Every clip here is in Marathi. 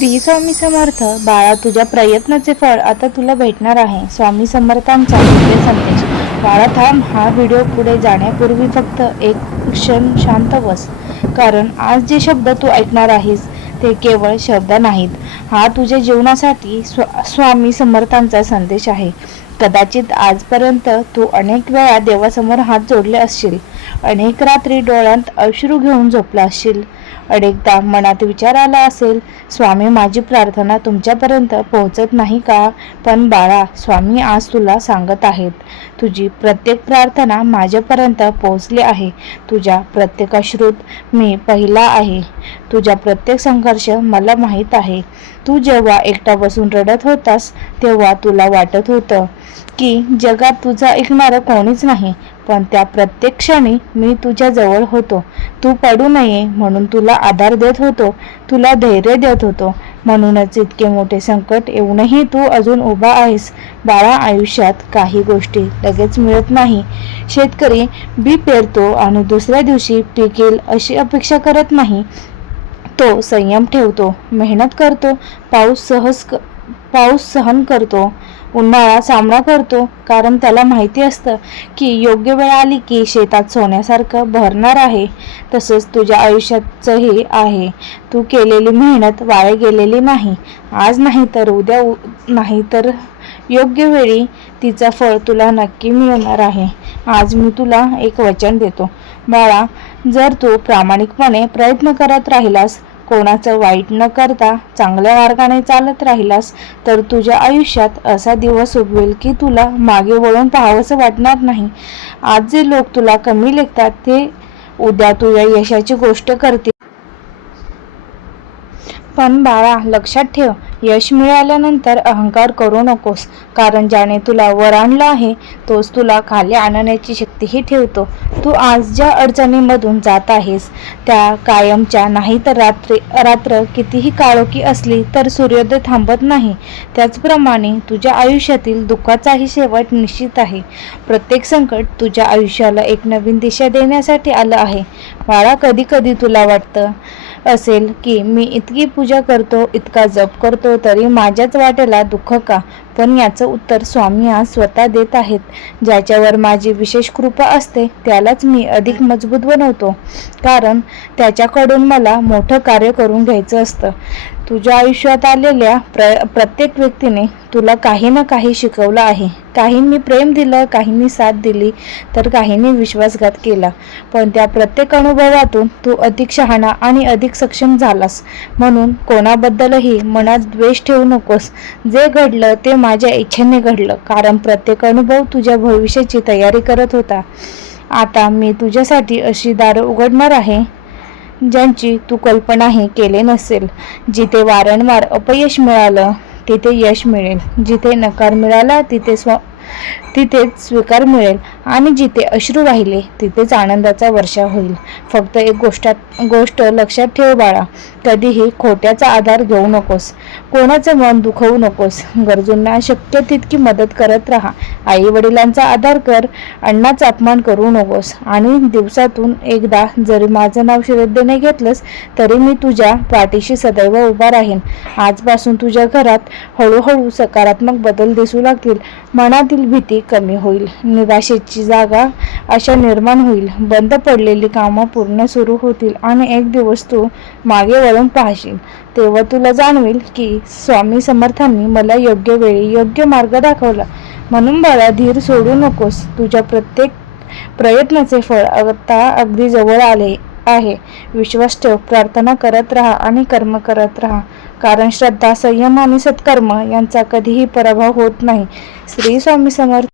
श्री स्वामी समर्थ. बाळा, तुझ्या प्रयत्नाचे फळ आता तुला भेटणार आहे. स्वामी समर्थांचा दिव्य संदेश. बाळा थांब, हा व्हिडिओ पुढे जाण्यापूर्वी फक्त एक क्षण शांत बस. कारण आज जे शब्द तू ऐकणार आहेस ते केवळ शब्द नाहीत. हा तुझ्या जीवनासाठी स्वामी समर्थांचा संदेश आहे. कदाचित आजपर्यंत तू अनेक वेळा देवासमोर हात जोडले असशील, अनेक रात्री डोळ्यात अश्रू घेऊन झोपला असशील, अनेकदा मनात विचार आला असेल, स्वामी माझी प्रार्थना तुमच्यापर्यंत पोहोचत नाही का? पण बाळा, स्वामी आज तुला सांगत आहेत, तुझी प्रत्येक प्रार्थना माझ्यापर्यंत पोहोचली आहे. तुझ्या प्रत्येक अश्रूत मी पहिला आहे. तुझा प्रत्येक संघर्ष मला माहीत आहे. तू जेव्हा एकटा बसून रडत होतास तेव्हा तुला वाटत होतं की जगात तुझा ऐकणारं कोणीच नाही. पण त्या प्रत्येक क्षणी मी तुझ्या जवळ होतो. तू पडू नये म्हणून तुला आधार देत होतो, तुला धैर्य देत होतो. म्हणूनच इतके मोठे संकट येऊनही तू अजून उभा आहेस. बाळा, आयुष्यात काही गोष्टी लगेच मिळत नाही. शेतकरी बी पेरतो आणि दुसऱ्या दिवशी पीक येईल अशी अपेक्षा करत नाही. तो संयम ठेवतो, मेहनत करतो, पाऊस सहन करतो, उन्हाळा सामना करतो, कारण त्याला माहिती असतं की योग्य वेळ आली की शेतात सोन्यासारखं भरणार आहे. तसंच तुझ्या आयुष्याचंही आहे. तू केलेली मेहनत वाया गेलेली नाही. आज नाही तर उद्या, नाही तर योग्य वेळी तिचं फळ तुला नक्की मिळणार आहे. आज मी तुला एक वचन देतो बाळा, जर तू प्रामाणिकपणे प्रयत्न करत राहिलास, कोणाचं वाईट न करता चांगल्या मार्गाने चालत राहिलास, तर तुझ्या आयुष्यात असा दिवस उगवेल की तुला मागे वळून पाहावंसं वाटणार नाही. आज जे लोक तुला कमी लेखतात ते उद्या तुझ्या यशाची गोष्ट करतील. पण बाळा, लक्षात ठेव, यश मिळाल्यानंतर अहंकार करू नकोस. कारण ज्याने तुला वर आणलं आहे तोच तुला खाली आणण्याची शक्तीही ठेवतो. तू आज ज्या अडचणीमधून जात आहेस त्या कायमच्या नाही. तर रात्र कितीही काळोखी असली तर सूर्योदय थांबत नाही. त्याचप्रमाणे तुझ्या आयुष्यातील दुःखाचाही शेवट निश्चित आहे. प्रत्येक संकट तुझ्या आयुष्याला एक नवीन दिशा देण्यासाठी आलं आहे. बाळा, कधी कधी तुला वाटतं असेल की मी इतकी पूजा करतो, इतका जप करतो, तरी माझ्याच वाटेला दुःख का? पण याचं उत्तर स्वामी आज स्वतः देत आहेत. ज्याच्यावर माझी विशेष कृपा असते त्यालाच मी अधिक मजबूत बनवतो, कारण त्याच्याकडून मला मोठं कार्य करून घ्यायचं असतं. तुझ्या आयुष्यात आलेल्या प्रत्येक व्यक्तीने तुला काही ना काही शिकवलं आहे. काहींनी प्रेम दिलं, काहींनी साथ दिली, तर काहींनी विश्वासघात केला. पण त्या प्रत्येक अनुभवातून तू अधिक शहाणा आणि अधिक सक्षम झालास. म्हणून कोणाबद्दलही मनात द्वेष ठेवू नकोस. जे घडलं ते माझ्या इच्छेने घडलं, कारण प्रत्येक अनुभव तुझ्या भविष्याची तयारी करत होता. आता मी तुझ्यासाठी अशी दारं उघडणार आहे ज्यांची तू कल्पनाही केली नसेल. जिथे वारंवार अपयश मिळालं तिथे यश मिळेल, जिथे नकार मिळाला तिथेच स्वीकार मिळेल, आणि जिथे अश्रू वाहिले तिथेच आनंदाचा वर्षाव होईल. फक्त एक गोष्ट लक्षात ठेव बाळा, कधीही खोट्याचा आधार घेऊ नकोस, कोणाचं मन दुखवू नकोस. गरजूंना शक्य तितकी मदत करत राहा. आई वडिलांचा आदर कर, अण्णाचा अपमान करू नकोस. आणि दिवसातून एकदा जरी माझं नाव श्रद्धेने घेतलंस तरी मी तुझ्या पाठीशी सदैव उभा राहीन. आजपासून तुझ्या घरात हळूहळू सकारात्मक बदल दिसू लागतील. मनातील भीती कमी होईल, निराशेची जागा आशा निर्माण होईल, बंद पडलेली कामं पूर्ण सुरू होतील, आणि एक दिवस तू मागे वळून पाहशील तेव्हा तुला जाणवेल की स्वामी समर्थांनी मला योग्य वेळी योग्य मार्ग दाखवला. म्हणून बाळा, धीर सोडू नकोस. तुझ्या प्रत्येक प्रयत्नाचे फळ आता अगदी जवळ आले आहे. विश्वास ठेव, प्रार्थना करत राहा आणि कर्म करत राहा, कारण श्रद्धा, संयम आणि सत्कर्म यांचा कधीही पराभव होत नाही. श्री स्वामी समर्थ.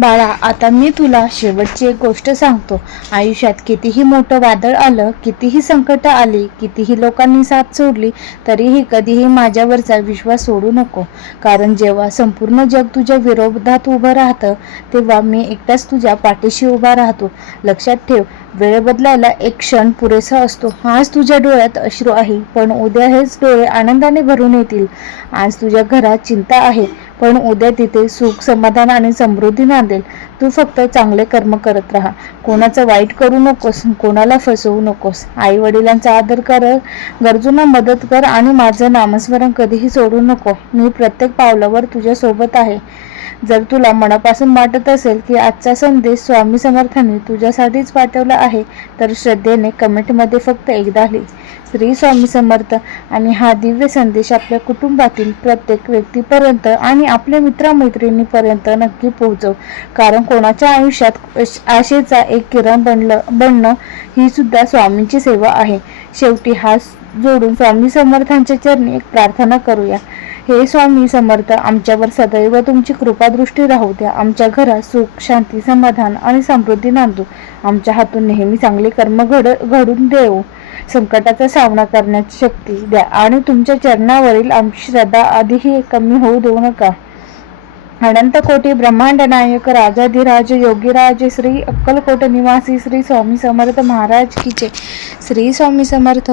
बाळा, आता मी तुला शेवटची एक गोष्ट सांगतो. आयुष्यात कितीही मोठं वादळ आलं, कितीही संकट आली, कितीही लोकांनी साथ सोडली, तरीही कधीही माझ्यावरचा विश्वास सोडू नको. कारण जेव्हा संपूर्ण जग तुझ्या विरोधात उभं राहतं तेव्हा मी एकटाच तुझ्या पाठीशी उभा राहतो. लक्षात ठेव, वेळ बदलायला एक क्षण पुरेसा असतो. आज तुझ्या डोळ्यात अश्रू आहे, पण उद्या हेच डोळे आनंदाने भरून येतील. आज तुझ्या घरात चिंता आहे, पण उद्या तिथे सुख, समाधान आणि समृद्धी नांदेल. तू फक्त चांगले कर्म करत राहा. कोणाचं वाईट करू नकोस, कोणाला फसवू नकोस. आई वडिलांचा आदर कर, गरजूंना मदत कर आणि माझं नामस्मरण कधीही सोडू नको. मी प्रत्येक पावलावर तुझ्या सोबत आहे. जर तुला मनापासून वाटत असेल की आजचा संदेश स्वामी समर्थांनी तुझ्यासाठीच पाठवला आहे तर श्रद्धेने कमेंटमध्ये फक्त एकदा लिही, श्री स्वामी समर्थ. आणि हा दिव्य संदेश आपल्या कुटुंबातील प्रत्येक व्यक्तीपर्यंत आणि आपल्या मित्रमैत्रिणींपर्यंत नक्की पोहोचव. कारण कोणाच्या आयुष्यात आशेचा एक किरण बनणं ही सुद्धा स्वामींची सेवा आहे. शेवटी हात जोडून स्वामी समर्थांच्या चरणी एक प्रार्थना करूया. हे स्वामी समर्थ, आमच्यावर सदैव तुमची कृपादृष्टी राहू द्या. आमच्या घरात सुख, शांती, समाधान आणि समृद्धी नांदू. आमच्या हातून नेहमी चांगले कर्म घडून देऊ. संकटाचा सामना करण्याची शक्ती द्या आणि तुमच्या चरणावरील आमची श्रद्धा आधीही कमी होऊ देऊ नका. अनंत कोटी ब्रह्मांड नायक राजाधिराज योगीराज श्री अक्कलकोट निवासी श्री स्वामी समर्थ महाराज की जय. श्री स्वामी समर्थ.